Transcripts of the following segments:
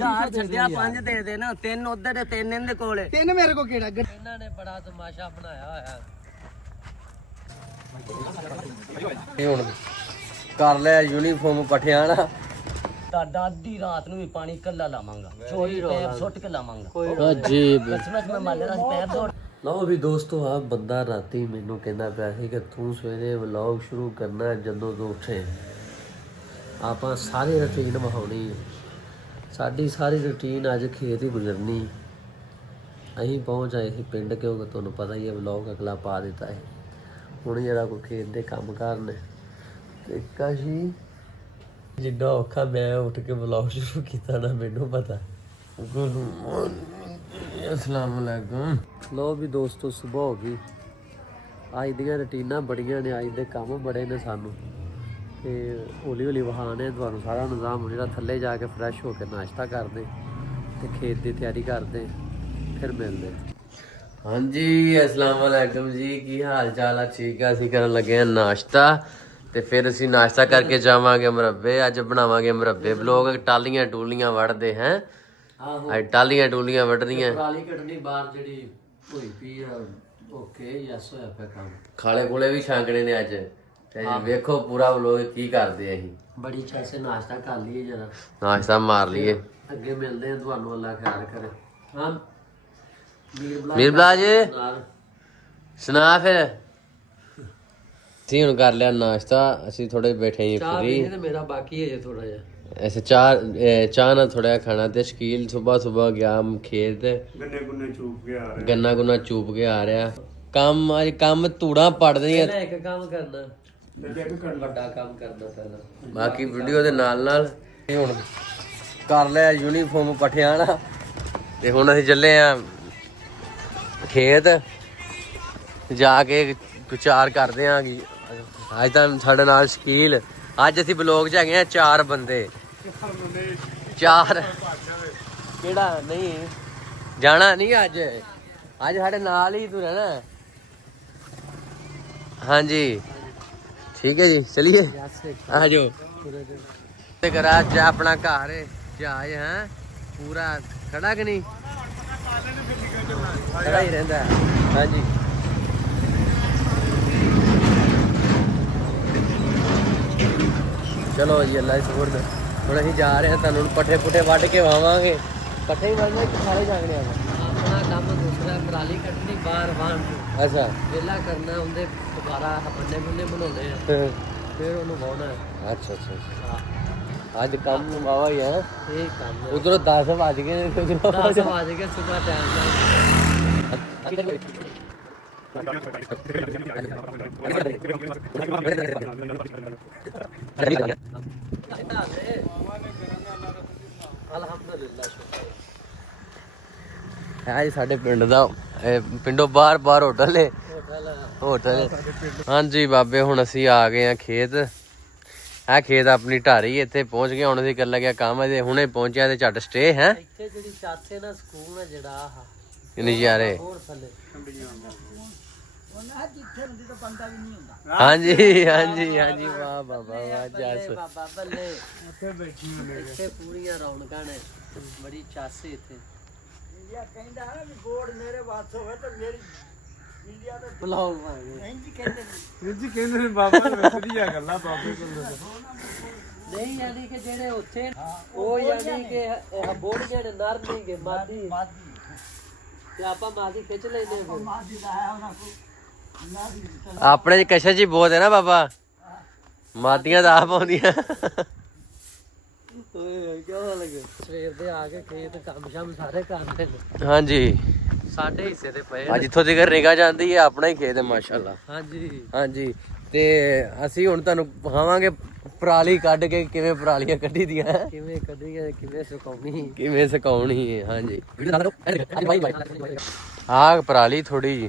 ਯਾਰ ਛੱਡਿਆ 5 ਦੇ ਦੇ ਨਾ 3 ਉਧਰ ਤੇ 3 ਇਹਦੇ ਕੋਲੇ 3 ਮੇਰੇ ਕੋ ਕਿਹੜਾ ਇਹਨਾਂ ਨੇ ਬੜਾ ਤਮਾਸ਼ਾ ਬਣਾਇਆ ਹੋਇਆ। ਇਹ ਹੁਣ ਕਰ ਲਿਆ ਯੂਨੀਫਾਰਮ ਪਠਿਆਣਾ ਤੁਹਾਡਾ ਅੱਧੀ ਰਾਤ ਨੂੰ ਵੀ ਪਾਣੀ ਕੱਲਾ ਲਾਵਾਂਗਾ ਚੋਰੀ ਪੈਰ ਸੁੱਟ ਕੇ ਲਾਵਾਂਗਾ ਅਜੀਬ ਕਸਮਤ ਮੈਂ ਮਾਲੇ ਦਾ ਪੈਰ ਧੋ ਲਓ ਵੀ ਦੋਸਤੋ ਆ ਬੰਦਾ ਰਾਤੀ ਮੈਨੂੰ ਕਹਿੰਦਾ ਪਿਆ ਸੀ ਕਿ ਤੂੰ ਸਵੇਰੇ ਵਲੌਗ ਸ਼ੁਰੂ ਕਰਨਾ ਜਦੋਂ ਤੂੰ ਉੱਠੇ ਆਪਾਂ ਸਾਰੀ ਰੁਟੀਨ ਵਿਖਾਉਣੀ ਸਾਡੀ ਸਾਰੀ ਰੁਟੀਨ ਅੱਜ ਖੇਤ ਹੀ ਗੁਜ਼ਰਨੀ ਅਸੀਂ ਪਹੁੰਚ ਆਏ ਸੀ ਪਿੰਡ ਕਿਉਂਕਿ ਤੁਹਾਨੂੰ ਪਤਾ ਹੀ ਹੈ ਵਲੌਗ ਅਗਲਾ ਪਾ ਦਿੱਤਾ ਹੈ ਹੁਣ ਜਿਹੜਾ ਕੋਈ ਖੇਤ ਦੇ ਕੰਮ ਕਰਨ ਤੇ ਕਾਸ਼ੀ ਜਿੱਦਾਂ ਔਖਾ ਮੈਂ ਉੱਠ ਕੇ ਵਲੌਗ ਸ਼ੁਰੂ ਕੀਤਾ ਨਾ ਮੈਨੂੰ ਪਤਾ अस्सलाम वालेकुम लो भी दोस्तों सुबह हो गई अज दी रूटीना बड़िया ने अज दे काम बड़े ने सानू ते हौली हौली वहाने तुहानू सारा निज़ाम जो थल्ले जाके फ्रैश होकर नाश्ता करते ते खेत की तैयारी करते फिर मिलते हाँ जी अस्सलाम वालेकुम जी की हाल चाल है ठीक है असीं करन लगे हैं नाश्ता ते फिर असीं नाश्ता करके जावांगे मुरब्बे अज बनावांगे मुरब्बे लोग टालियां टूलियां वढ़दे हैं टालियां टूलियां वढ़नियां पराली कटनी बाहर जेडी होई पई आ ओके यस होया पे काम खाले कोले भी छांकने ने अज ते देखो पूरा लोग की करदे अहीं बड़ी चाह से नाश्ता कर लिए जरा नाश्ता मार लिए अगे मिलदे हैं तुहानू अल्लाह खैर करे हां मीर बलाज सुना फिर ਅਸੀਂ ਹੁਣ ਕਰ ਲਿਆ ਨਾਸ਼ਤਾ ਅਸੀਂ ਥੋੜੇ ਬੈਠੇ ਹਾਂ ਫਰੀ ਚਾਹ ਮੇਰਾ ਬਾਕੀ ਹੈ ਜੇ ਥੋੜਾ ਜਿਹਾ ऐसे चाह ना थोड़ा खाना ते शकील सुबह गया खेत गन्ना गुन्ना चूप के आ रहा काम अज काम धूड़ा पड़ रही काम करना बड़ा काम करना पहला बाकी वीडियो दे नाल हुण कर लिया यूनीफॉर्म पठियाना ते हुण असीं चले आ खेत जाके विचार करदे आ कि अज तां साडे नाल शकील अज असीं ब्लॉग च हैगे 4 बंदे 4 केड़ा नहीं जाना नहीं अज साडे नाल ही तू रहना हाँ जी ठीक है जी चलिए आ जाओ करा अपना घर जहाज है पूरा खड़ा कि नहीं खड़ा ही रहता है हाँ जी चलो जी अल्लाह सुपुर्द हम अं जा रहे हैं तुम पट्ठे पुट्ठे वढ़ के वावांगे पट्ठे ही वढ़ने सारे जागने अपना काम दूसरा पराली कटनी बाहर वाहन अच्छा वेला करना उनके दोबारा बन्ने बुन्ने बनाने फिर उन्होंने वाहना है अच्छा अच्छा अज कम वावा ही है ये काम उधरों 10 बज गए 10 बज गए सुबह टाइम है साडे पिंड दा पिंडों बाहर बाहर होटल है होटल हाँ जी बाबे हुण असीं आ गए हैं खेत है खेत अपनी ढारी इत्थे पहुंच गए हुण असीं कर लगे काम ते हुणे पहुंचिया ते झट स्टे है इत्थे जेहड़ी चाचे ना सकून है जेड़ा नज़ारे हाँ जी हाँ जी हाँ जी वाह बाबा वाह जस बाबा बल्ले इत्थे बैठी होने इत्थे पूरीਆਂ रौनकां ने बड़ी चासे इत्थे इंडिया कहंदा है कि बोर्ड मेरे पास होवे तो मेरी इंडिया ते ब्लॉग मांगे जी कहंदे ने बाबा वधिया गल्ला बाबे कोल नहीं यानी कि जेड़े उत्थे ओ यानी कि बोर्ड जेड़े नर नहीं के मादी ते आपा मादी खिच लेने फिर मादी लाया उना को अपने कशा जी बहुत है ना बाबा मादियां तो आप आउंदियां हाँ जी साडे हिस्से ते पए अज इत्थों तक निगाह जांदी है अपना ही खेत है माशाअल्लाह हाँ जी ते असीं हुण तुहानूं विखावांगे पराली कढ के किवें परालियां कढी दियां किवें कढी किवें सुकाउणी है हाँ जी आ पराली थोड़ी जी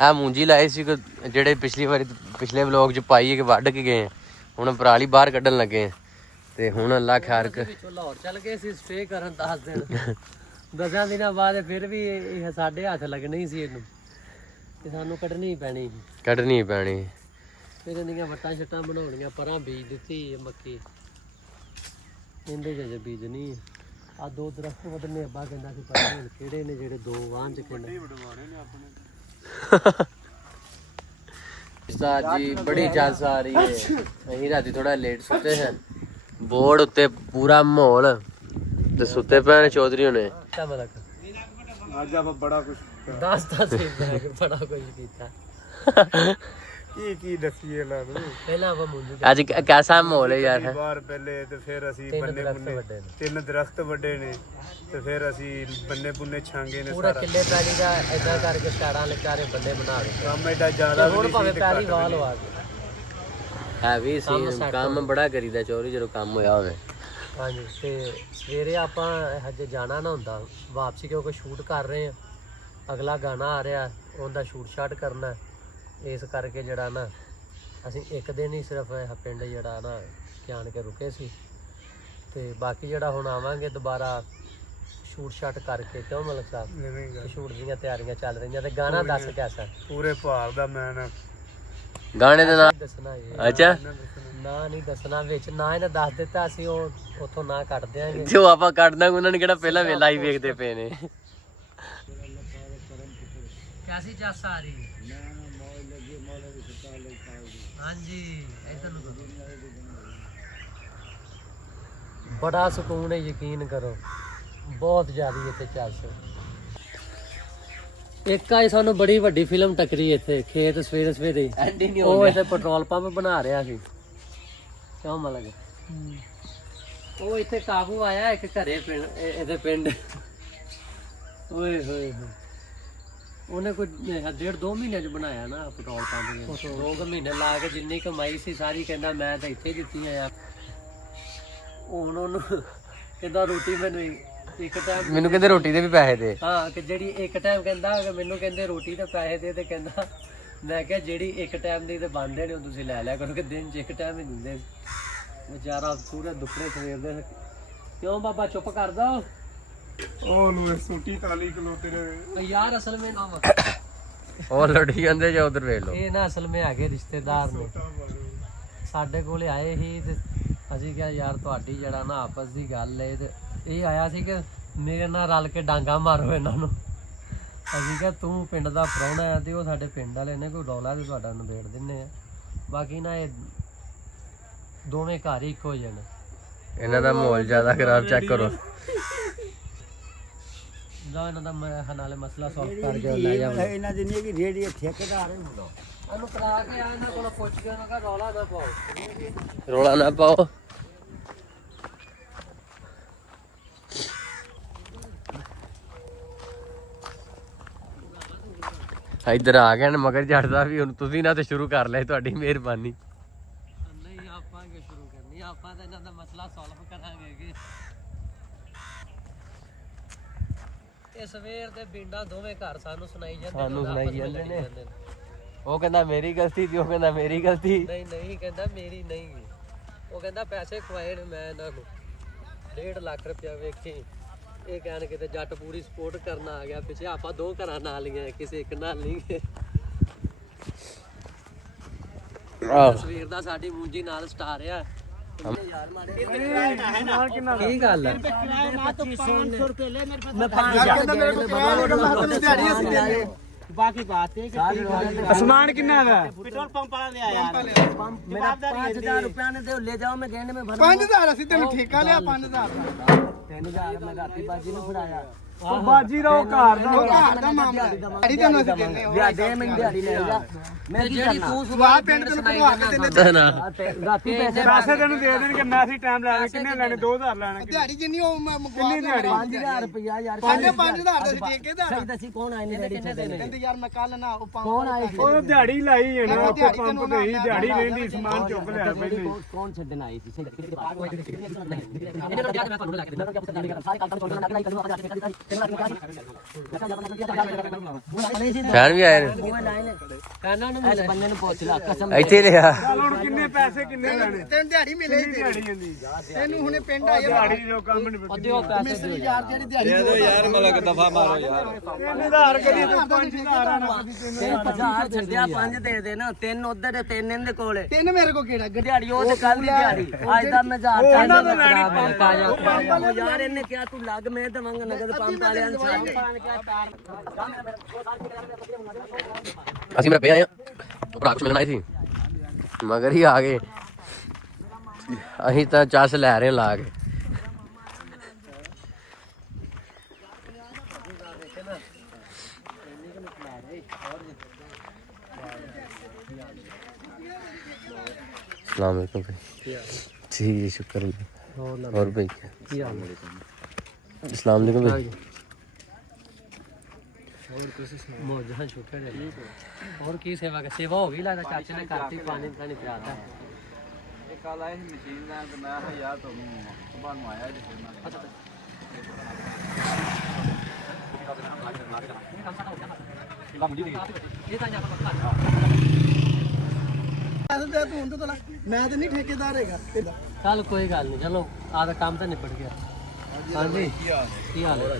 आ मूंजी लाई सी जेड़े पिछली बारी पिछले व्लॉग च पाई के वढ़ के गए हुण पराली बाहर कड्ढन लगे ते हुण अल्लाह खैर लाहौर चल गए सी स्टे करन 10 दिन 10 दिनां बाद फिर भी साडे हत्थ लगने सी इहनूं ते सानूं कड्ढनी पैनी फिर इहदियां वट्टां छट्टां बनाउणियां परां बीज दित्ती मक्की इहदे च बीजनी ਆ 2 ਦਰਖਤ ਵਧਨੇ ਅੱਬਾ ਕਹਿੰਦਾ ਸੀ ਪਰ ਹੁਣ ਕਿਹੜੇ ਨੇ ਜਿਹੜੇ 2 ਵਾਹਨ ਚ ਕਹਿੰਦਾ ਜੀ ਬੜੀ ਜਲਸ ਆ ਰਹੀ ਹੈ ਅਸੀਂ ਰਾਤੀ ਥੋੜਾ ਲੇਟ ਸੁੱਤੇ ਹੈ ਬੋਰਡ ਉੱਤੇ ਪੂਰਾ ਮਾਹੌਲ ਤੇ ਸੁੱਤੇ ਪਏ ਨੇ ਚੌਧਰੀ ਹੋਣੇ ਅੱਜ ਆਪਾਂ ਬੜਾ ਕੁਝ ਦੱਸਦਾ ਸੀ ਮੈਂ ਕਿ ਬੜਾ ਕੁਝ ਕੀਤਾ ਕੀ ਦੱਸੀਏ ਇਹਨਾਂ ਨੂੰ ਪਹਿਲਾਂ ਆਪਾਂ ਮੁੰਜੀ ਅੱਜ ਕੈਸਾ ਮਾਹੌਲ ਹੈ ਯਾਰ ਵਾਰ ਪਹਿਲੇ ਤੇ ਫਿਰ ਅਸੀਂ 3 ਬੰਨੇ ਦਰਖਤ ਬੁੰਨੇ ਵੱਡੇ ਨੇ 3 ਦਰਖਤ ਵੱਡੇ ਨੇ ਤੇ ਫਿਰ ਅਸੀਂ ਬੰਨੇ ਬੁੰਨੇ ਛਾਂਗੇ ਨੇ ਪੂਰਾ ਸਾਰਾ ਕਿੱਲੇ ਪੈਲੀ ਦਾ ਏਦਾਂ ਕਰਕੇ ਸਟਾਰਾਂ ਲਚਾਰੇ ਬੰਦੇ ਬਣਾ ਦਿੱਤੇ ਕੰਮ ਐਡਾ ਜ਼ਿਆਦਾ ਹੁਣ ਵੀ ਭਾਵੇਂ ਨਹੀਂ ਪੈਲੀ ਸੀ ਵਾਲ ਵਾ ਗਈ ਹੈਵੀ ਸੀ ਕੰਮ ਬੜਾ ਕਰੀਦਾ ਚੋਰੀ ਜਦੋਂ ਕੰਮ ਹੋਇਆ ਹੋਵੇ ਹਾਂਜੀ ਤੇ ਸਵੇਰੇ ਆਪਾਂ ਹਜੇ ਜਾਣਾ ਨਾ ਹੁੰਦਾ ਵਾਪਸੀ ਕਿਉਂਕਿ ਸ਼ੂਟ ਕਰ ਰਹੇ ਆ ਅਗਲਾ ਗਾਣਾ ਆ ਰਿਹਾ ਉਹਦਾ ਸ਼ੂਟ ਸ਼ਾਟ ਕਰਨਾ ਇਸ ਕਰਕੇ ਜਿਹੜਾ ਨਾ ਅਸੀਂ ਇੱਕ ਦਿਨ ਹੀ ਸਿਰਫ ਇਹ ਪਿੰਡ ਜਿਹੜਾ ਨਾ ਜਾਣ ਕੇ ਰੁਕੇ ਸੀ ਤੇ ਬਾਕੀ ਜਿਹੜਾ ਹੁਣ ਆਵਾਂਗੇ ਦੁਬਾਰਾ ਸ਼ੂਟ ਸ਼ਾਟ ਕਰਕੇ ਕਿਉਂ ਮਲਕ ਸਾਹਿਬ ਨਹੀਂ ਗੱਲ ਸ਼ੂਟ ਦੀਆਂ ਤਿਆਰੀਆਂ ਚੱਲ ਰਹੀਆਂ ਤੇ ਗਾਣਾ ਦੱਸ ਕੈਸਾ ਪੂਰੇ ਭਾਰ ਦਾ ਮੈਂ ਨਾ ਗਾਣੇ ਦੇ ਨਾਲ ਦੱਸਣਾ ਇਹ ਅੱਛਾ ਨਾ ਨਹੀਂ ਦੱਸਣਾ ਵਿੱਚ ਨਾ ਇਹਨੇ ਦੱਸ ਦਿੱਤਾ ਅਸੀਂ ਉਹ ਉੱਥੋਂ ਨਾ ਕੱਟ ਦਿਆਂਗੇ ਜੋ ਆਪਾਂ ਕੱਢਦਾ ਉਹਨਾਂ ਨੇ ਕਿਹੜਾ ਪਹਿਲਾਂ ਵੇਲਾ ਹੀ ਵੇਖਦੇ ਪਏ ਨੇ कैसी चास आ रही हाँ जी इधर नु बड़ा सुकून है यकीन करो बहुत ज्यादा इतने चास एक आई सानू बड़ी वड्डी फिल्म टकरी इत्थे खेत सवेरे सवेरे ਉਹ ਇੱਥੇ ਪੈਟਰੋਲ ਪੰਪ ਬਣਾ ਰਿਹਾ ਸੀ ਕਿਉਂ ਮਲਕ ਉਹ ਇੱਥੇ ਕਾਬੂ ਆਇਆ ਇੱਕ ਘਰੇ ਪਿੰਡ ਇਹਦੇ ਪਿੰਡ ਓਏ ਹੋਏ ਹੋਏ ਉਹਨੇ ਕੋਈ 1.5-2 ਮਹੀਨਿਆਂ ਚ ਬਣਾਇਆ ਨਾ ਪੈਟਰੋਲ ਪੰਪ 2 ਮਹੀਨੇ ਲਾ ਕੇ ਜਿੰਨੀ ਕਮਾਈ ਸੀ ਸਾਰੀ ਕਹਿੰਦਾ ਮੈਂ ਤਾਂ ਇੱਥੇ ਦਿੱਤੀ ਆ ਹੁਣ ਉਹਨੂੰ ਕਹਿੰਦਾ ਰੋਟੀ ਮੈਨੂੰ ਇੱਕ ਟਾਈਮ ਮੈਨੂੰ ਕਹਿੰਦੇ ਰੋਟੀ ਦੇ ਵੀ ਪੈਸੇ ਦੇ ਹਾਂ ਕਿ ਜਿਹੜੀ ਇੱਕ ਟਾਈਮ ਕਹਿੰਦਾ ਕਿ ਮੈਨੂੰ ਕਹਿੰਦੇ ਰੋਟੀ ਤੇ ਪੈਸੇ ਦੇ ਤੇ ਕਹਿੰਦਾ ਮੈਂ ਕਿਹਾ ਜਿਹੜੀ ਇੱਕ ਟਾਈਮ ਦੀ ਤੇ ਬਣਦੇ ਨੇ ਉਹ ਤੁਸੀਂ ਲੈ ਲਿਆ ਕਰੋ ਕਿ ਦਿਨ 'ਚ ਇੱਕ ਟਾਈਮ ਹੀ ਦਿੰਦੇ ਵਿਚਾਰਾ ਪੂਰੇ ਦੁੱਖੜੇ ਸਵੇਰ ਦੇ ਕਿਉਂ ਬਾਬਾ ਚੁੱਪ ਕਰਦਾ ਉਹ ਨੂੰ ਸੂਟੀ ਤਾਲੀ ਕਿਲੋ ਤੇਰੇ ਯਾਰ ਅਸਲ ਵਿੱਚ ਨਾ ਉਹ ਲੜੀ ਜਾਂਦੇ ਜਾਂ ਉਧਰ ਵੇਖ ਲਓ ਇਹ ਨਾ ਅਸਲ ਵਿੱਚ ਹੈਗੇ ਰਿਸ਼ਤੇਦਾਰ ਨੇ ਸਾਡੇ ਕੋਲੇ ਆਏ ਸੀ ਤੇ ਅਸੀਂ ਕਿਹਾ ਯਾਰ ਤੁਹਾਡੀ ਜਿਹੜਾ ਨਾ ਆਪਸ ਦੀ ਗੱਲ ਹੈ ਤੇ ਇਹ ਆਇਆ ਸੀ ਕਿ ਮੇਰੇ ਨਾਲ ਰਲ ਕੇ ਡਾਂਗਾ ਮਾਰੋ ਇਹਨਾਂ ਨੂੰ ਅਸੀਂ ਕਿਹਾ ਤੂੰ ਪਿੰਡ ਦਾ ਪ੍ਰਾਹੁਣਾ ਆ ਤੇ ਉਹ ਸਾਡੇ ਪਿੰਡ ਵਾਲੇ ਨੇ ਕੋਈ ਰੌਲਾ ਤੇ ਤੁਹਾਡਾ ਨਿਬੇੜ ਦਿੰਨੇ ਆ ਬਾਕੀ ਨਾ ਇਹ ਦੋਵੇਂ ਘਰ ਹੀ ਇੱਕੋ ਜਿਹੇ ਨੇ ਇਹਨਾਂ ਦਾ ਮਾਹੌਲ ਜ਼ਿਆਦਾ ਖਰਾਬ ਚੈੱਕ ਕਰੋ ਜਾ ਇਹਨਾਂ ਦਾ ਮੈਂ ਨਾਲੇ ਮਸਲਾ ਸੋਲਵ ਕਰ ਕੇ ਲੈ ਜਾ ਇਹਨਾਂ ਦੀ ਨਹੀਂ ਕਿ ਰੇੜੀ ਠੇਕੇਦਾਰ ਹੈ ਮੁੰਡਾ ਉਹਨੂੰ ਕਰਾ ਕੇ ਆ ਇਹਨਾਂ ਕੋਲ ਪੁੱਛ ਕੇ ਉਹਨਾਂ ਦਾ ਰੌਲਾ ਨਾ ਪਾਓ ਰੋਲਾ ਨਾ ਪਾਓ ਇੱਧਰ ਆ ਗਿਆ ਨਾ ਮਗਰ ਝੜਦਾ ਵੀ ਹੁਣ ਤੁਸੀਂ ਨਾ ਤੇ ਸ਼ੁਰੂ ਕਰ ਲਿਆ ਤੁਹਾਡੀ ਮਿਹਰਬਾਨੀ ਨਹੀਂ ਆਪਾਂ ਕਿ ਸ਼ੁਰੂ ਕਰਨੀ ਆਪਾਂ ਤਾਂ ਇਹਨਾਂ ਦਾ ਮਸਲਾ ਸੋਲਵ ਕਰਾਂਗੇ ਕਿ ਇਹ ਸਵੇਰ ਦੇ ਬਿੰਡਾ ਦੋਵੇਂ ਘਰ ਸਾਨੂੰ ਸੁਣਾਈ ਜਾਂਦੇ ਸਾਨੂੰ ਆਪਸ ਸੁਣਾਈ ਵਿੱਚ ਜਾਂਦੇ ਲੜੀ ਨੇ। ਜਾਂਦੇ ਉਹ ਕਹਿੰਦਾ ਮੇਰੀ ਗਲਤੀ ਸੀ ਉਹ ਕਹਿੰਦਾ ਮੇਰੀ ਗਲਤੀ ਨਹੀਂ ਨਹੀਂ ਕਹਿੰਦਾ ਮੇਰੀ ਨਹੀਂ ਗੀ। ਉਹ ਕਹਿੰਦਾ ਪੈਸੇ ਖਵਾਏ ਨੇ ਮੈਂ ਇਹਨਾਂ ਨੂੰ 1.5 ਲੱਖ ਰੁਪਇਆ ਵੇਖੀ ਇਹ ਕਹਿਣ ਕਿਤੇ ਜੱਟ ਪੂਰੀ ਸਪੋਰਟ ਕਰਨ ਆ ਗਿਆ ਪਿੱਛੇ ਆਪਾਂ 2 ਘਰਾਂ ਨਾਲ ਹੀ ਆ ਕਿਸੇ ਇੱਕ ਨਾਲ ਨਹੀਂ ਗਏ ਤਸਵੀਰ ਦਾ ਸਾਡੀ ਮੂੰਜੀ ਨਾਲ ਸਟਾਰ ਆ ਕੀ ਗੱਲ ਹੈ बाकी बात है ਅਸਮਾਨ ਕਿੰਨਾ ਦਾ पेट्रोल पंप वाला ले आया मेरा 5000 रुपया ने दे ले जाओ मैं देने में भर 5000 ਅਸੀਂ ਤੈਨੂੰ ਠੇਕਾ ਲਿਆ 5000 3000 मैं राती बाजी ने फड़ाया ਬਾਜੀ ਦਾ ਉਹ ਘਰ ਦਾ ਘਰ ਦਾ ਮਾਮਲਾ ਦਿਹਾੜੀ ਤੈਨੂੰ ਅਸੀਂ ਦਿੰਦੇ ਹਾਂ ਦੇ ਮੈਂ ਦਿਹਾੜੀ ਲੈ ਜਾ ਮੈਂ ਕੀ ਜਿਹੜੀ ਕਰਨਾ ਤੂੰ ਸਵਾਹ ਪਿੰਡ ਤੈਨੂੰ ਕਢਵਾ ਕੇ ਦਿੰਦੇ ਰਾਤੀ ਪੈਸੇ ਪੈਸੇ ਤੈਨੂੰ ਦੇ ਦੇਣਗੇ ਮੈਂ ਅਸੀਂ ਟਾਈਮ ਲੈਣਾ ਕਿੰਨੇ ਲੈਣੇ 2000 ਲੈਣਾ ਦਿਹਾੜੀ ਜਿੰਨੀ ਉਹ ਕਿੰਨੀ ਦਿਹਾੜੀ 5000 ਰੁਪਇਆ ਯਾਰ 5000 ਦਾ ਠੇਕੇਦਾਰ ਸਹੀ ਦੱਸੀ ਕੌਣ ਆਏ ਨੇ ਰੈਡੀ ਛੱਡੇ ਕਹਿੰਦੇ ਯਾਰ ਮੈਂ ਕੱਲ ਨਾ ਉਹ ਪੰਪ ਕੌਣ ਆਏ ਸੀ ਉਹ ਦਿਹਾੜੀ ਲਾਈ ਹੈ ਨਾ ਆਪਾਂ ਪੰਪ ਤੇ ਹੀ ਦਿਹਾੜੀ ਲੈਂਦੀ ਸਮਾਨ ਚੁੱਕ ਲਿਆ ਪਹਿਲੇ ਕੌਣ ਛੱਡਣ ਆਏ ਸੀ ਸਹੀ ਫੈਨ ਵੀ ਆਏ ਨੇ ਕਾਨਾਂ ਨੂੰ ਇਸ ਬੰਦੇ ਨੂੰ ਪੁੱਛ ਲਾ ਕਸਮ ਇੱਥੇ ਲਿਆ ਹੁਣ ਕਿੰਨੇ ਪੈਸੇ ਕਿੰਨੇ ਲੈਣੇ ਤੈਨੂੰ ਦਿਹਾੜੀ ਮਿਲੇ ਦਿਹਾੜੀ ਜਾਂਦੀ ਤੈਨੂੰ ਹੁਣੇ ਪਿੰਡ ਆਇਆ ਦਿਹਾੜੀ ਜੋ ਕੰਮ ਨਹੀਂ ਉਹਦੇ ਉਹ ਪੈਸੇ ਮਿਸਤਰੀ ਯਾਰ ਜਿਹੜੀ ਦਿਹਾੜੀ ਯਾਰ ਮਲਕ ਦਫਾ ਮਾਰੋ ਯਾਰ 3000 ਕਦੀ 5000 50 ਛੱਡਿਆ 5 ਦੇ ਦੇ ਨਾ 3 ਉਧਰ ਤੇ 3 ਇਹਦੇ ਕੋਲੇ ਤਿੰਨ ਮੇਰੇ ਕੋ ਕਿਹੜਾ ਦਿਹਾੜੀ ਉਹ ਤੇ ਕੱਲ ਦੀ ਦਿਹਾੜੀ ਅੱਜ ਦਾ ਮੈਂ 1000 ਚਾਹੀਦਾ ਪੰਪ ਆ ਜਾ ਯਾਰ ਇਹਨੇ ਕਿਹਾ ਤੂੰ ਲੱਗ ਮੈਂ ਦਵਾਂਗਾ ਨਗਦ ਪੰਪ ਵਾਲਿਆਂ ਨੂੰ ਛੱਡ ਅਸੀਂ ਮੇਰੇ ਪੇ ਆਏ ਭਰਾ ਕੁਛ ਮਿਲਣ ਆਏ ਸੀ ਮਗਰ ਹੀ ਆ ਗਏ ਅਸੀਂ ਤਾਂ ਚੱਸ ਲੈ ਰਹੇ ਲਾ ਕੇ अस्सलाम वालेकुम भाई ठीक है शुक्र और भाई क्या अस्सलाम वालेकुम भाई मौजा शुक्र है और की सेवा का सेवा हो गई लगा चाचे ने करती पानी पानी पिलाता ਕੱਲ ਆਏ ਮਸ਼ੀਨ ਲੈਣ ਤੇ ਮੈਂ ਕਿਹਾ ਯਾਰ ਤੁਹਾਨੂੰ ਸੁਬਾਹ ਨੂੰ ਆਇਆ ਜੀ ਫਿਰ ਮੈਂ ਤਾਂ ਨਹੀਂ ਠੇਕੇਦਾਰ ਹੈਗਾ चल कोई गल नहीं चलो आधा काम तो निपट गया हाँ जी की हाल है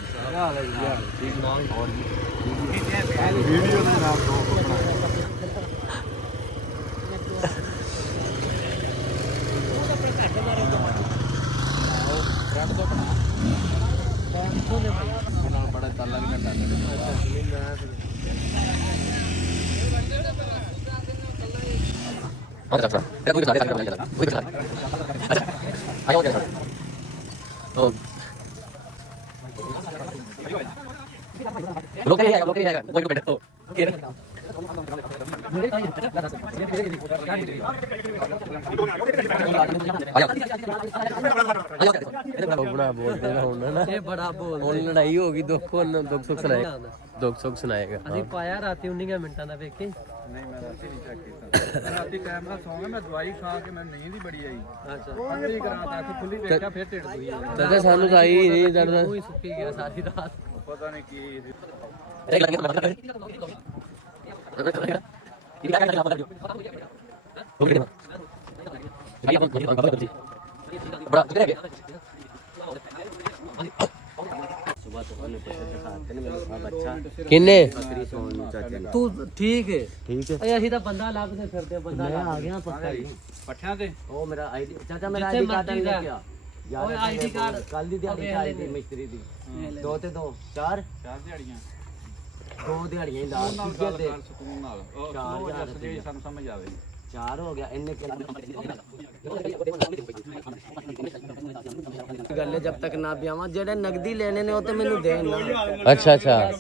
ਬੜਾ ਤਾਲਾ ਵੀ ਘਟਾ अच्छा अच्छा क्या कोई बता दे कोई बता अच्छा आगे क्या तो लोग नहीं आएगा कोई बैठे तो बड़ा बोलते ना होना ये बड़ा बोल ਹੁਣ ਲੜਾਈ ਹੋ ਗਈ ਦੁੱਖ ਸੁੱਖ ਸੁਣਾਏਗਾ ਦੁੱਖ ਸੁੱਖ ਸੁਣਾਏਗਾ ਅਸੀਂ ਪਾਇਆ ਰਾਤੀ 19 ਮਿੰਟਾਂ ਦਾ ਵੇਖੇ ਨਹੀਂ ਮੈਂ ਰਾਤੀ ਨਹੀਂ ਚੈੱਕ ਕੀਤਾ ਰਾਤੀ ਟਾਈਮ ਨਾਲ ਸੌਂ ਗਿਆ ਮੈਂ ਦਵਾਈ ਖਾ ਕੇ ਮੈਨੂੰ ਨੀਂਦ ਹੀ ਬੜੀ ਆਈ ਅੱਛਾ ਅੱਧੀ ਰਾਤ ਅੱਖ ਖੁੱਲੀ ਵੇਖਿਆ ਫਿਰ ਢਿੱਡ ਦੁਖੀ ਦਾਦਾ ਸਾਨੂੰ ਤਾਂ ਆਈ ਨਹੀਂ ਦਰਦ ਮੂੰਹ ਹੀ ਸੁੱਕੀ ਗਿਆ ਸਾਰੀ ਰਾਤ ਪਤਾ ਨਹੀਂ ਕੀ ਕਿੰਨੇ ਤੂੰ ਠੀਕ ਹੈ ਓਏ ਅਸੀਂ ਤਾਂ ਬੰਦਾ ਲੱਭਦੇ ਫਿਰਦੇ ਬੰਦਾ ਆ ਗਿਆ ਪੱਕਾ ਹੀ ਪੱਠਿਆਂ ਤੇ ਉਹ ਮੇਰਾ ਆਈਡੀ ਚਾਚਾ ਮੇਰਾ ਜਿੱਥੇ ਆਈਡੀ ਕਾਰਡ ਮਰਜ਼ੀ ਨਹੀਂ ਦਾ। ਲੱਗਿਆ ਓਏ ਆਈਡੀ ਕਾਰਡ ਕੱਲ ਦੀ ਦਿਹਾੜੀ ਆਈ ਦੀ ਮਿਸਤਰੀ ਦੀ 2 ਤੇ 2 4 ਦਿਹਾੜੀਆਂ 2 ਦਿਹਾੜੀਆਂ ਹੀ ਲਾ ਦੂਜੇ ਤੇ ਸਕੂਨ ਨਾਲ 4000 ਰੁਪਏ ਸਾਨੂੰ ਸਮਝ ਆਵੇ 4 ਹੋ ਗਿਆ ਇੰਨੇ ਗੱਲ ਜਬ ਤੱਕ ਨਾ ਪਿਆਵਾਂ ਜਿਹੜੇ ਨਗਦੀ ਲੈਣੇ ਨੇ ਉਹ ਤੇ ਮੈਨੂੰ ਦੇਣ ਨਾ ਅੱਛਾ ਅੱਛਾ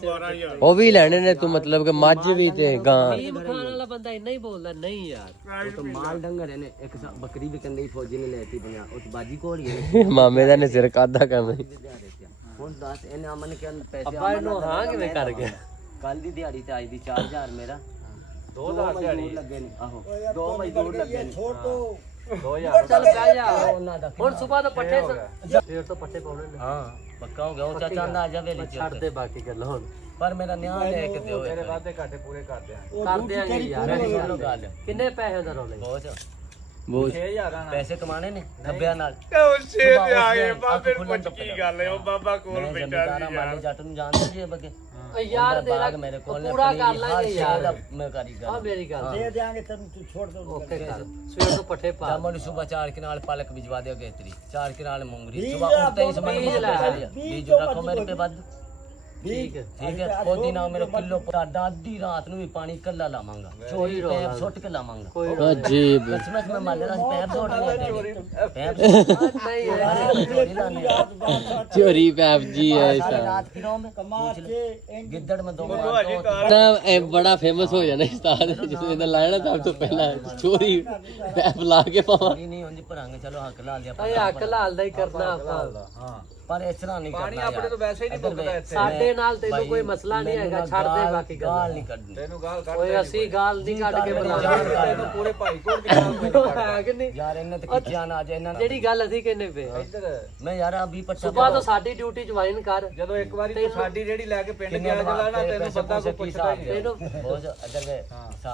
ਉਹ ਵੀ ਲੈਣੇ ਨੇ ਤੂੰ ਮਤਲਬ ਕਿ ਮੱਝ ਵੀ ਤੇ ਗਾਂ ਇਹ ਖਾਣ ਵਾਲਾ ਬੰਦਾ ਇੰਨਾ ਹੀ ਬੋਲਦਾ ਨਹੀਂ ਯਾਰ ਉਹ ਤਾਂ ਮਾਲ ਡੰਗਰ ਨੇ ਇੱਕ ਬੱਕਰੀ ਵੀ ਕੰਦੇ ਫੌਜੀ ਨੇ ਲੈਤੀ ਬਣਾ ਉਸ ਬਾਜੀ ਕੋਲ ਹੀ ਮਾਮੇ ਦਾ ਨੇ ਸਿਰ ਕਾਦਾ ਕੰਮ ਹੈ ਹੁਣ ਦੱਸ ਇਹਨੇ ਅਮਨ ਕੇ ਪੈਸੇ ਅੱਬਾ ਇਹਨੂੰ ਹਾਂ ਕਿਵੇਂ ਕਰ ਗਿਆ ਕੱਲ ਦੀ ਦਿਹਾੜੀ ਤੇ ਆਈ ਦੀ 4000 ਮੇਰਾ 2000 ਦਿਹਾੜੀ ਲੱਗੇ ਨੇ ਆਹੋ 2 ਮਜ਼ਦੂਰ ਲੱਗੇ ਨੇ 2000 ਚੱਲ ਬਹਿ ਜਾ ਉਹਨਾਂ ਦਾ ਹੁਣ ਸਵੇਰ ਤੋਂ ਪੱਠੇ ਫੇਰ ਤੋਂ ਪੱਠੇ ਪਾਉਣੇ ਨੇ ਹਾਂ ਪੱਕਾ ਹੋ ਗਿਆ ਉਹ ਚਾਚਾ ਆਂਦਾ ਆ ਜਾ ਵੇਲੇ ਛੱਡ ਦੇ ਬਾਕੀ ਗੱਲ ਹੁਣ ਪਰ ਮੇਰਾ ਨਿਆਂ ਲੈ ਕੇ ਦਿਓ ਤੇਰੇ ਵਾਅਦੇ ਘਾਟੇ ਪੂਰੇ ਕਰ ਦਿਆਂ ਕਰ ਦਿਆਂਗੇ ਯਾਰ ਗੱਲ ਕਿੰਨੇ ਪੈਸੇ ਦਾ ਰੋਲੇ ਬਹੁਤ ਬਹੁਤ 6000 ਪੈਸੇ ਕਮਾਣੇ ਨੇ ਡੱਬਿਆਂ ਨਾਲ ਉਹ ਛੇ ਤੇ ਆ ਗਏ ਬਾਬੇ ਨੂੰ ਪੁੱਛ ਕੀ ਗੱਲ ਹੈ ਉਹ ਬਾਬਾ ਕੋਲ ਮੈਂ ਬੈਠਾ ਜ਼ਮੀਂਦਾਰਾਂ ਸੀ ਮਾਲੇ ਜੱਟ ਨੂੰ ਜਾਣਦੇ ਜੀ ਬੱਗੇ ਯਾਰ ਤੇਰਾ ਬਾਗ ਮੇਰੇ ਕੋਲ ਨੇ ਪੂਰਾ ਕਰ ਲਾਂਗੇ ਯਾਰ ਮੈਂ ਕਰੀ ਆ ਗੱਲ ਮੇਰੀ ਗੱਲ ਦੇ ਦਿਆਂਗੇ ਤੈਨੂੰ ਤੂੰ ਛੋੜ ਦੋ ਓਕੇ ਕਰ ਸਵੇਰ ਤੋਂ ਪੱਠੇ ਪਾ ਜਾਮਨ ਸੁਬह 4 के नाल पालक भिजवा दिया गेतरी 4 के नाल मूंगरी सुबह उठते ही समझ में पैसा लिया बीज रखो मेरे पे बद ਠੀਕ ਹੈ ठीक है पोदी ना मेरे किलो डाडा आधी रात ਨੂੰ ਵੀ ਪਾਣੀ ਕੱਲਾ ਲਾਵਾਂਗਾ ਚੋਰੀ ਪੈਪ ਸੁੱਟ ਕੇ ਲਾਵਾਂਗਾ ਅਜੀਬ ਕਸਮਤ ਮੈਂ ਮੰਨ ਲੈਣਾ ਪੈਪ ਸੁੱਟ ਲਿਆ ਪੈਪ ਨਹੀਂ ਚੋਰੀ ਪੈਪ ਜੀ ਹੈ ਇਸ रात की रो में कमाल के गिद्दड़ में 2 ਤਾਂ ਇਹ ਬੜਾ ਫੇਮਸ ਹੋ ਜਾਣਾ ਉਸਤਾਦ ਜਿਵੇਂ ਦਾ ਲਾਣਾ ਸਭ ਤੋਂ ਪਹਿਲਾਂ ਚੋਰੀ ਪੈਪ ਲਾ ਕੇ ਪਾਵਾਂ नहीं होंदी भरांगे चलो हक ला लिया ਓਏ ਹੱਕ ਲਾਲ ਦਾ ਹੀ ਕਰਨਾ ਆਪਾਂ हां ਪਰ ਇਸ ਤਰ੍ਹਾਂ ਨਹੀਂ ਪਾਣੀ ਕਰਨਾ ਆਪਣੇ ਤੋਂ ਵੈਸੇ ਹੀ ਨਹੀਂ ਮੁੱਕਦਾ ਇੱਥੇ ਸਾਡੇ ਨਾਲ ਤੈਨੂੰ ਕੋਈ ਮਸਲਾ ਨਹੀਂ ਹੈਗਾ, ਛੱਡ ਦੇ ਬਾਕੀ ਗਾਲ ਗੱਲ। ਨਹੀਂ ਕੱਢਣੀ ਤੈਨੂੰ ਗਾਲ ਕੱਢ ਓਏ ਅਸੀਂ ਗਾਲ ਨਹੀਂ ਕੱਢ ਕੇ ਤੈਨੂੰ ਬੁਲਾਉਂਦੇ ਪੂਰੇ ਭਾਈ ਕੋਲ ਦੀ ਗਾਲ ਕੋਈ ਨਹੀਂ ਹੈ ਕਿ ਨਹੀਂ? ਯਾਰ ਇਹਨਾਂ ਤੇ ਖਿੱਚਿਆ ਨਾ ਜੇ ਇਹਨਾਂ ਜਿਹੜੀ ਗੱਲ ਅਸੀਂ ਕਹਿੰਦੇ ਪਏ ਇੱਧਰ ਮੈਂ ਯਾਰ ਆ 20 25 ਸੁਬਾ ਤੋਂ ਸਾਡੀ ਡਿਊਟੀ ਜੁਆਇਨ ਕਰ। ਜਦੋਂ ਇੱਕ ਵਾਰੀ ਤੂੰ ਸਾਡੀ ਰੇੜੀ ਲੈ ਕੇ ਪਿੰਡ ਗਿਆ ਜਲਾ ਨਾ ਤੈਨੂੰ ਬੰਦਾ ਕੋਈ ਪੁੱਛਦਾ ਹੀ ਨਹੀਂ ਤੈਨੂੰ ਬੋਝ ਅਦਰ ਵੇ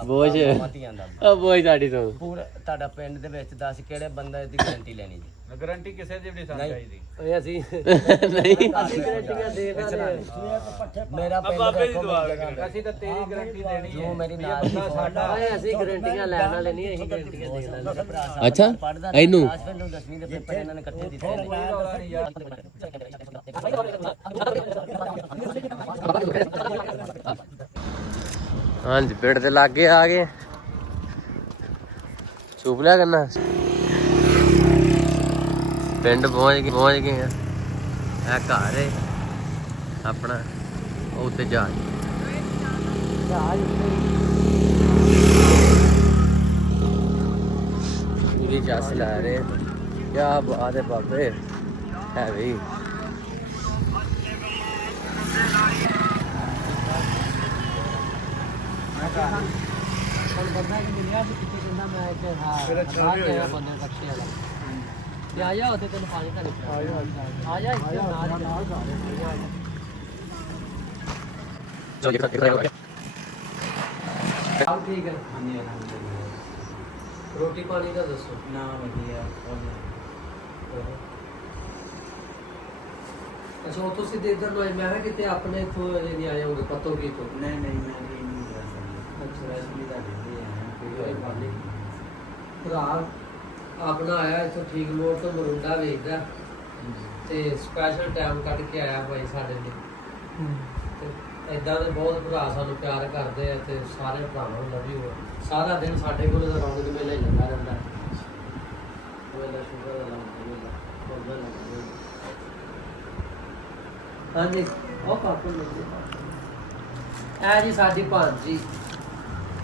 ਬੋਝ। ਮਤੀ ਆਂਦਾ ਉਹ ਬੋਈ ਸਾਡੀ ਤੋਂ ਪੂਰਾ ਤੁਹਾਡਾ ਪਿੰਡ ਦੇ ਵਿੱਚ ਦੱਸ ਕਿਹੜੇ ਬੰਦੇ ਦੀ ਗਾਰੰਟੀ ਲੈਣੀ ਜੀ ਗਾਰੰਟੀ ਕਿਸੇ ਦੀ ਵੀ ਨਹੀਂ ਸਾਨੂੰ ਚਾਹੀਦੀ ਓਏ ਅਸੀਂ ਨਹੀਂ ਅਸੀਂ ਗਰੰਟੀਆਂ ਦੇ ਦਾਂਗੇ। ਮੇਰਾ ਪਿੰਡ ਦੇਖੋ ਅਸੀਂ ਤਾਂ ਤੇਰੀ ਗਾਰੰਟੀ ਦੇਣੀ ਜੋ ਹੈ ਮੇਰੀ ਨਾਲ ਦੀ ਸਾਡਾ ਓਏ ਅਸੀਂ ਗਰੰਟੀਆਂ ਲੈਣ ਵਾਲੇ ਨਹੀਂ, ਅਸੀਂ ਗਰੰਟੀਆਂ ਦੇਣ ਵਾਲੇ। ਅੱਛਾ ਇਹਨੂੰ 10ਵੀਂ ਦੇ ਪੇਪਰ ਇਹਨਾਂ ਨੇ ਇਕੱਠੇ ਦਿੱਤੇ ਨੇ ਹਾਂਜੀ ਪਿੰਡ ਦੇ ਲਾਗੇ ਆ ਗਏ, ਚੁੱਪ ਲਿਆ ਕਰਨਾ। ਪਿੰਡ ਪਹੁੰਚ ਗਏ ਆ। ਇਹ ਘਰ ਹੈ ਆਪਣਾ, ਉਹ ਉੱਤੇ ਜਹਾਜ਼ ਪੂਰੀ ਚੱਸ ਲਾ ਰਹੇ। ਕਿਆ ਬਾਤ ਹੈ ਬਾਬੇ, ਹੈ ਵੀ ਬੰਦਾ ਕਿ ਮਿਲਿਆ ਸੀ ਕਿਤੇ ਕਹਿੰਦਾ ਮੈਂ ਇੱਥੇ ਹਾਂ ਬੰਦੇ ਟੱਕਰੇ ਵਾਲਾ ਤੇ ਆ ਜਾ ਉੱਥੇ ਤੈਨੂੰ ਪਾਣੀ ਘਰੇ ਆ ਜਾ ਇੱਥੇ ਨਾਲ ਚਲੋ ਇੱਕ ਇੱਕ ਆਪ ਠੀਕ ਹੈ। ਰੋਟੀ ਪਾਣੀ ਦਾ ਦੱਸੋ ਨਾ ਵਧੀਆ ਅੱਛਾ ਉਹ ਤੁਸੀਂ ਦੇ ਇੱਧਰ ਨੂੰ ਆਏ, ਮੈਂ ਕਿਹਾ ਕਿਤੇ ਆਪਣੇ ਇੱਥੋਂ ਨਹੀਂ ਆਏ ਹੋਗੇ ਪਤੋ ਕੀ ਤੋਂ। ਨਹੀਂ ਨਹੀਂ ਮੈਂ ਵੀ ਨਹੀਂ ਕਰ ਸਕਦਾ ਅੱਛਾ ਰੈਸਪੀ ਦਾ ਦਿੰਦੇ ਆ ਕੋਈ ਗੱਲ ਨਹੀਂ। ਭਰਾ ਆਪਣਾ ਆਇਆ ਇੱਥੋਂ ਠੀਕ ਮੋੜ ਤੋਂ ਮਰੁੰਡਾ ਵੇਚਦਾ ਤੇ ਸਪੈਸ਼ਲ ਟਾਈਮ ਕੱਢ ਕੇ ਆਇਆ ਭਾਈ ਸਾਡੇ ਲਈ। ਤੇ ਇਦਾਂ ਦੇ ਬਹੁਤ ਭਰਾ ਸਾਨੂੰ ਪਿਆਰ ਕਰਦੇ ਆ ਤੇ ਸਾਰੇ ਭਰਾਵਾਂ ਨੂੰ ਲਵ ਯੂ। ਸਾਰਾ ਦਿਨ ਸਾਡੇ ਕੋਲ ਤਾਂ ਰੌਣਕ ਮੇਲਾ ਹੀ ਲੱਗਾ ਰਹਿੰਦਾ। ਉਹਦਾ ਸ਼ੁਕਰ ਅਲਹਮਦੁਲਿਲਾ। ਹਾਂਜੀ ਉਹ ਪਾਪਾ ਮਿਲਦੇ ਐ ਜੀ ਸਾਡੀ ਭਾਂਜੀ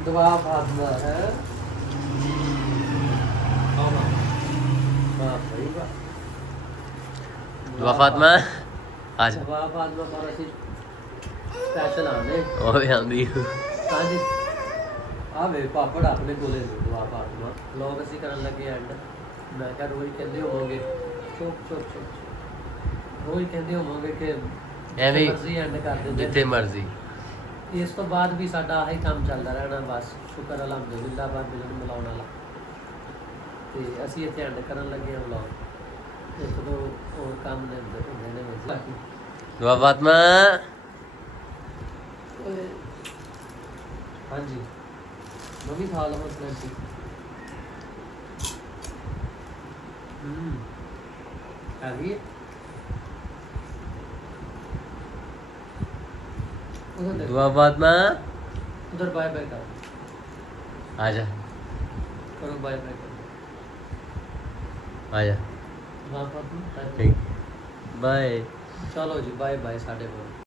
ਦੁਆ ਫਾਤਮਾ ਹੈ। ਦੁਆ ਫਾਤਮਾ ਆ ਜਾ ਦੁਆ ਫਾਤਮਾ ਪਰ ਅਸੀਂ ਸਪੈਸ਼ਲ ਆਨੇ। ਉਹ ਵੀ ਆਂਦੀ ਹਾਂਜੀ ਆ ਵੇ ਪਾਪੜ ਆਪਣੇ ਕੋਲੇ ਨੇ ਦੁਆ ਫਾਤਮਾ। ਲੋਕ ਅਸੀਂ ਕਰਨ ਲੱਗੇ ਐਂਡ। ਮੈਂ ਕਿਹਾ ਰੋਜ਼ ਕਹਿੰਦੇ ਹੋਵੋਗੇ ਚੁੱਪ ਰੋਜ਼ ਕਹਿੰਦੇ ਹੋਵੋਗੇ ਕਿ ਐਵੇਂ ਮਰਜ਼ੀ ਐਂਡ ਕਰ ਦਿੰਦੇ। ਜਿੱਥੇ ਮਰਜ਼ੀ। ਇਸ ਤੋਂ ਬਾਅਦ ਵੀ ਸਾਡਾ ਆਹੀ ਕੰਮ ਚੱਲਦਾ ਰਹਿਣਾ ਬਸ। ਸ਼ੁਕਰ ਅਲਹਮਦੁਲਿਲਾ ਬਾਬਾ ਮਿਲਣ ਮਿਲਾਉਣ ਵਾਲਾ। ਤੇ ਅਸੀਂ ਇੱਥੇ ਐਂਡ ਕਰਨ ਲੱਗੇ ਹਾਂ ਵਲੌਗ। ਇੱਕ ਦੋ ਹੋਰ ਕੰਮ ਨੇ ਹੁੰਦੇ ਨੇ ਵਿੱਚ। ਦੁਆ ਫਾਤਮਾ ਹਾਂਜੀ ਮੰਮੀ ਖਾ ਲਵਾਂ ਪਲੈਂਟੀ। ਆ ਗਈ उधर देखो, दुआ फातमा उधर बाय बाय करो। आ जा करो बाय बाय करो। आ जा हाँ पापा ठीक बाय। चलो जी बाय बाय साढ़े 5।